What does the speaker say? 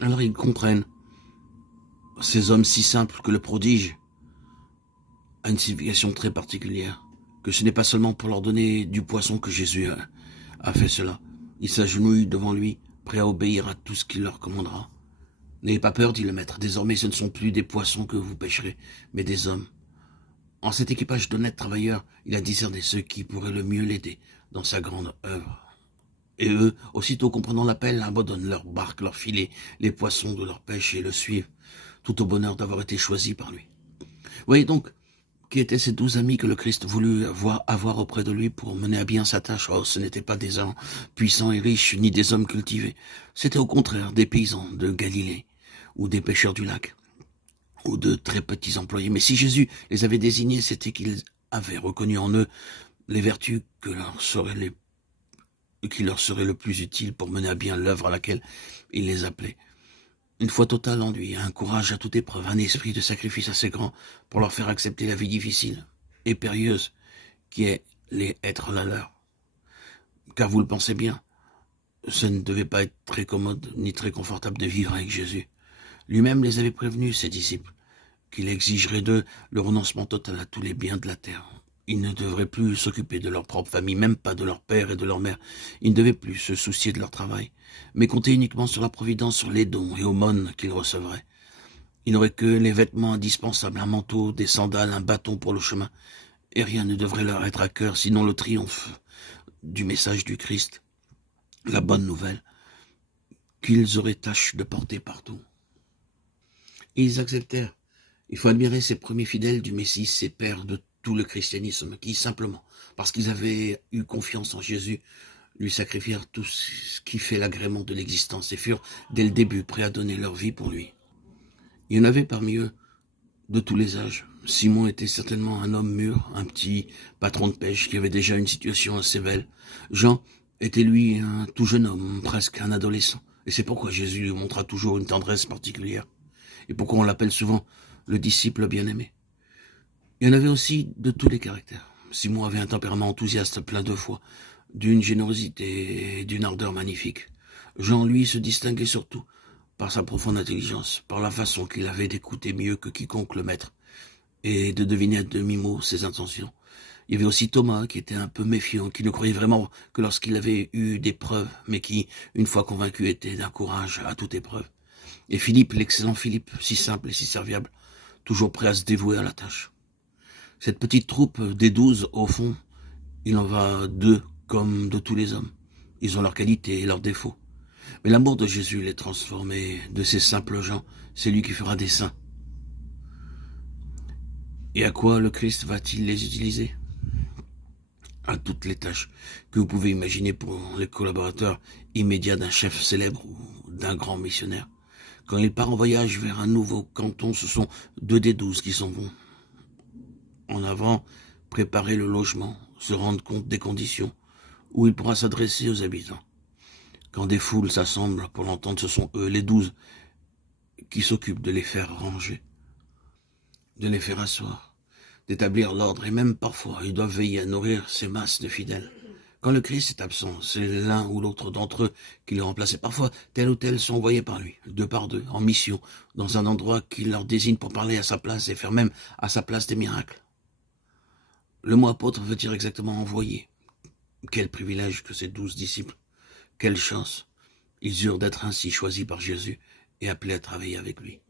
Alors ils comprennent, ces hommes si simples, que le prodige a une signification très particulière, que ce n'est pas seulement pour leur donner du poisson que Jésus a fait cela. Ils s'agenouillent devant lui, prêts à obéir à tout ce qu'il leur commandera. N'ayez pas peur, dit le maître, désormais ce ne sont plus des poissons que vous pêcherez, mais des hommes. En cet équipage d'honnêtes travailleurs, il a discerné ceux qui pourraient le mieux l'aider dans sa grande œuvre. Et eux, aussitôt comprenant l'appel, abandonnent leur barque, leur filet, les poissons de leur pêche et le suivent, tout au bonheur d'avoir été choisis par lui. Voyez donc, qui étaient ces 12 amis que le Christ voulut avoir auprès de lui pour mener à bien sa tâche? Oh, ce n'étaient pas des gens puissants et riches, ni des hommes cultivés. C'était au contraire des paysans de Galilée, ou des pêcheurs du lac, ou de très petits employés. Mais si Jésus les avait désignés, c'était qu'ils avaient reconnu en eux les vertus qui leur seraient le plus utiles pour mener à bien l'œuvre à laquelle il les appelait. Une foi totale en lui, un courage à toute épreuve, un esprit de sacrifice assez grand pour leur faire accepter la vie difficile et périlleuse qui allait être la leur. Car vous le pensez bien, ce ne devait pas être très commode ni très confortable de vivre avec Jésus. Lui-même les avait prévenus, ses disciples, qu'il exigerait d'eux le renoncement total à tous les biens de la terre. Ils ne devraient plus s'occuper de leur propre famille, même pas de leur père et de leur mère. Ils ne devaient plus se soucier de leur travail, mais compter uniquement sur la providence, sur les dons et aumônes qu'ils recevraient. Ils n'auraient que les vêtements indispensables, un manteau, des sandales, un bâton pour le chemin, et rien ne devrait leur être à cœur, sinon le triomphe du message du Christ, la bonne nouvelle, qu'ils auraient tâche de porter partout. Et ils acceptèrent. Il faut admirer ces premiers fidèles du Messie, ces pères de tout le christianisme, qui simplement, parce qu'ils avaient eu confiance en Jésus, lui sacrifièrent tout ce qui fait l'agrément de l'existence et furent, dès le début, prêts à donner leur vie pour lui. Il y en avait parmi eux de tous les âges. Simon était certainement un homme mûr, un petit patron de pêche qui avait déjà une situation assez belle. Jean était lui un tout jeune homme, presque un adolescent. Et c'est pourquoi Jésus lui montra toujours une tendresse particulière. Et pourquoi on l'appelle souvent le disciple bien-aimé. Il y en avait aussi de tous les caractères. Simon avait un tempérament enthousiaste, plein de foi, d'une générosité et d'une ardeur magnifique. Jean, lui, se distinguait surtout par sa profonde intelligence, par la façon qu'il avait d'écouter mieux que quiconque le maître, et de deviner à demi-mot ses intentions. Il y avait aussi Thomas, qui était un peu méfiant, qui ne croyait vraiment que lorsqu'il avait eu des preuves, mais qui, une fois convaincu, était d'un courage à toute épreuve. Et Philippe, l'excellent Philippe, si simple et si serviable, toujours prêt à se dévouer à la tâche. Cette petite troupe des 12, au fond, il en va d'eux comme de tous les hommes. Ils ont leurs qualités et leurs défauts. Mais l'amour de Jésus les transformait de ces simples gens. C'est lui qui fera des saints. Et à quoi le Christ va-t-il les utiliser? À toutes les tâches que vous pouvez imaginer pour les collaborateurs immédiats d'un chef célèbre ou d'un grand missionnaire. Quand il part en voyage vers un nouveau canton, ce sont 2 des 12 qui s'en vont. En avant, préparer le logement, se rendre compte des conditions où il pourra s'adresser aux habitants. Quand des foules s'assemblent pour l'entendre, ce sont eux, les 12, qui s'occupent de les faire ranger, de les faire asseoir, d'établir l'ordre, et même parfois, ils doivent veiller à nourrir ces masses de fidèles. Quand le Christ est absent, c'est l'un ou l'autre d'entre eux qui les remplace. Et parfois, tel ou tel sont envoyés par lui, 2 par 2, en mission, dans un endroit qu'il leur désigne pour parler à sa place et faire même à sa place des miracles. Le mot apôtre veut dire exactement envoyé. Quel privilège que ces 12 disciples. Quelle chance. Ils eurent d'être ainsi choisis par Jésus et appelés à travailler avec lui.